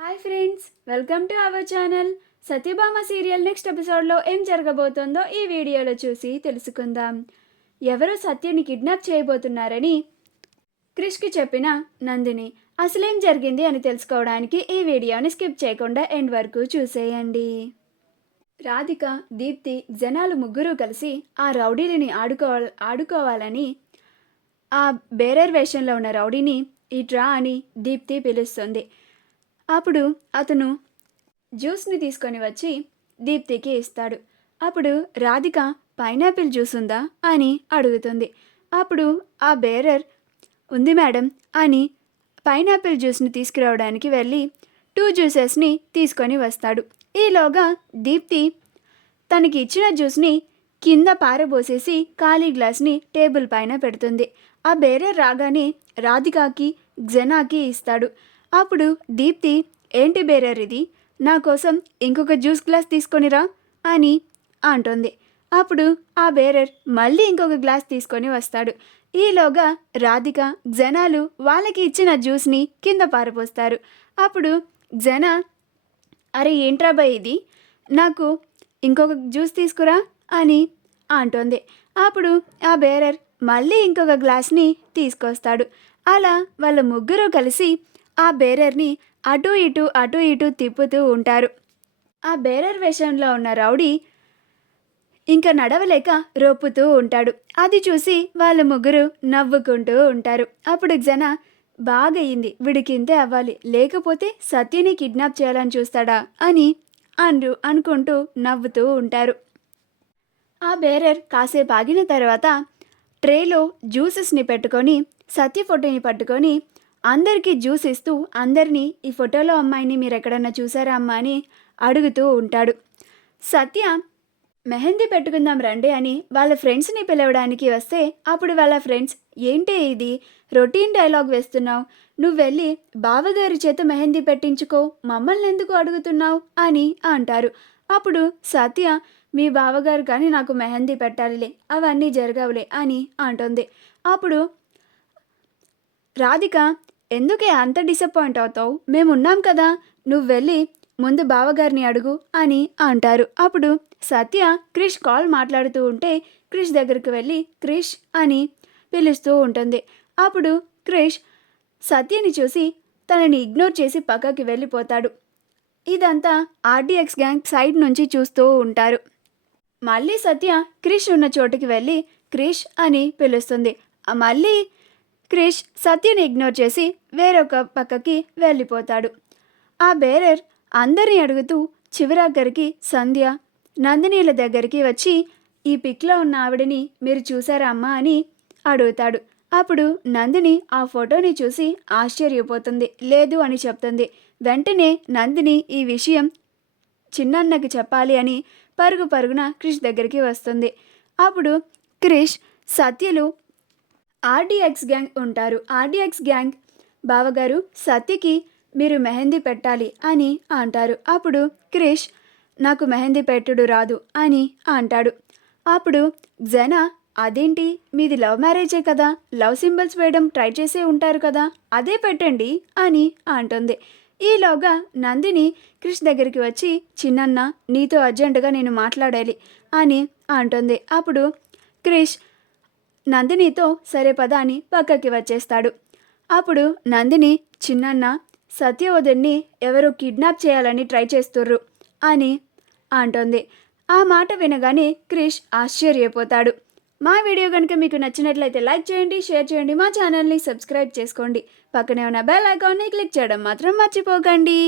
Hi friends, welcome to our channel. Satyabhama serial next ఎపిసోడ్లో ఏం జరగబోతోందో ఈ వీడియోలో చూసి తెలుసుకుందాం. ఎవరో సత్యని కిడ్నాప్ చేయబోతున్నారని క్రిష్కి చెప్పిన నందిని అసలేం జరిగింది అని తెలుసుకోవడానికి ఈ వీడియోని స్కిప్ చేయకుండా ఎండ్ వరకు చూసేయండి. రాధిక, దీప్తి, జనాలు ముగ్గురు కలిసి ఆ రౌడీలని ఆడుకోవాలని ఆ బేరర్ వేషంలో ఉన్న రౌడీని ఇట్రా అని దీప్తి పిలుస్తుంది. అప్పుడు అతను జ్యూస్ని తీసుకొని వచ్చి దీప్తికి ఇస్తాడు. అప్పుడు రాధిక పైనాపిల్ జ్యూస్ ఉందా అని అడుగుతుంది. అప్పుడు ఆ బేరర్ ఉంది మేడం అని పైనాపిల్ జ్యూస్ని తీసుకురావడానికి వెళ్ళి 2 జ్యూసెస్ని తీసుకొని వస్తాడు. ఈలోగా దీప్తి తనకి ఇచ్చిన జ్యూస్ని కింద పారబోసేసి ఖాళీ గ్లాస్ని టేబుల్ పైన పెడుతుంది. ఆ బేరర్ రాగానే రాధికకి, జనాకి ఇస్తాడు. అప్పుడు దీప్తి, ఏంటి బేరర్ ఇది, నా కోసం ఇంకొక జ్యూస్ గ్లాస్ తీసుకొనిరా అని అంటుంది. అప్పుడు ఆ బేరర్ మళ్ళీ ఇంకొక గ్లాస్ తీసుకొని వస్తాడు. ఈలోగా రాధిక, జనాలు వాళ్ళకి ఇచ్చిన జ్యూస్ని కింద పారపోస్తారు. అప్పుడు జన, అరే ఏంట్రా బాయ్ ఇది, నాకు ఇంకొక జ్యూస్ తీసుకురా అని అంటుంది. అప్పుడు ఆ బేరర్ మళ్ళీ ఇంకొక గ్లాస్ని తీసుకొస్తాడు. అలా వాళ్ళ ముగ్గురు కలిసి ఆ బేరర్ని అటు ఇటు తిప్పుతూ ఉంటారు. ఆ బేరర్ వేషంలో ఉన్న రౌడీ ఇంకా నడవలేక రొప్పుతూ ఉంటాడు. అది చూసి వాళ్ళ ముగ్గురు నవ్వుకుంటూ ఉంటారు. అప్పుడు జన, బాగయింది, వీడికి ఇంతే అవ్వాలి, లేకపోతే సత్యని కిడ్నాప్ చేయాలని చూస్తాడా అని అనుకుంటూ నవ్వుతూ ఉంటారు. ఆ బేరర్ కాసేపు ఆగిన తర్వాత ట్రేలో జ్యూసెస్ని పెట్టుకొని సత్య ఫోటోని పట్టుకొని అందరికీ జ్యూస్ ఇస్తూ అందరినీ, ఈ ఫోటోలో అమ్మాయిని మీరు ఎక్కడన్నా చూసారా అమ్మా అని అడుగుతూ ఉంటాడు. సత్య మెహందీ పెట్టుకుందాం రండి అని వాళ్ళ ఫ్రెండ్స్ని పిలవడానికి వస్తే అప్పుడు వాళ్ళ ఫ్రెండ్స్, ఏంటి ఇది రొటీన్ డైలాగ్ వేస్తున్నావు, నువ్వు వెళ్ళి బావగారి చేత మెహందీ పెట్టించుకో, మమ్మల్ని ఎందుకు అడుగుతున్నావు అని అంటారు. అప్పుడు సత్య, మీ బావగారు కానీ నాకు మెహందీ పెట్టాలిలే, అవన్నీ జరగవులే అని అంటుంది. అప్పుడు రాధిక, ఎందుకే అంత డిసప్పాయింట్ అవుతావు, మేమున్నాం కదా, నువ్వు వెళ్ళి ముందు బావగారిని అడుగు అని అంటారు. అప్పుడు సత్య క్రిష్ కాల్ మాట్లాడుతూ ఉంటే క్రిష్ దగ్గరికి వెళ్ళి క్రిష్ అని పిలుస్తూ ఉంటుంది. అప్పుడు క్రిష్ సత్యని చూసి తనని ఇగ్నోర్ చేసి పక్కకి వెళ్ళిపోతాడు. ఇదంతా ఆర్డీఎక్స్ గ్యాంగ్ సైడ్ నుంచి చూస్తూ ఉంటారు. మళ్ళీ సత్య క్రిష్ ఉన్న చోటుకి వెళ్ళి క్రిష్ అని పిలుస్తుంది. మళ్ళీ క్రిష్ సత్యని ఇగ్నోర్ చేసి వేరొక పక్కకి వెళ్ళిపోతాడు. ఆ బేరర్ అందరిని అడుగుతూ చివరాఖరికి సంధ్య, నందినీల దగ్గరికి వచ్చి, ఈ పిక్లో ఉన్న ఆవిడని మీరు చూసారా అమ్మా అని అడుగుతాడు. అప్పుడు నందిని ఆ ఫోటోని చూసి ఆశ్చర్యపోతుంది, లేదు అని చెప్తుంది. వెంటనే నందిని ఈ విషయం చిన్నన్నకి చెప్పాలి అని పరుగున క్రిష్ దగ్గరికి వస్తుంది. అప్పుడు క్రిష్, సత్యలు ఆర్డీఎక్స్ గ్యాంగ్ ఉంటారు. ఆర్డీఎక్స్ గ్యాంగ్, బావగారు సత్యకి మీరు మెహందీ పెట్టాలి అని అంటారు. అప్పుడు క్రిష్, నాకు మెహందీ పెట్టుడు రాదు అని అంటాడు. అప్పుడు జన, అదేంటి, మీది లవ్ మ్యారేజే కదా, లవ్ సింబల్స్ వేయడం ట్రై చేసే ఉంటారు కదా, అదే పెట్టండి అని అంటుంది. ఈలోగా నందిని క్రిష్ దగ్గరికి వచ్చి, చిన్నన్న నీతో అర్జెంటుగా నేను మాట్లాడాలి అని అంటుంది. అప్పుడు క్రిష్ నందినితో సరే పద అని పక్కకి వచ్చేస్తాడు. అప్పుడు నందిని, చిన్నన్న సత్యవదుని ఎవరో కిడ్నాప్ చేయాలని ట్రై చేస్తుర్రు అని అంటుంది. ఆ మాట వినగానే క్రిష్ ఆశ్చర్యపోతాడు. మా వీడియో కనుక మీకు నచ్చినట్లయితే లైక్ చేయండి, షేర్ చేయండి, మా ఛానల్ని సబ్స్క్రైబ్ చేసుకోండి, పక్కనే ఉన్న బెల్ ఐకాన్ని క్లిక్ చేయడం మాత్రం మర్చిపోకండి.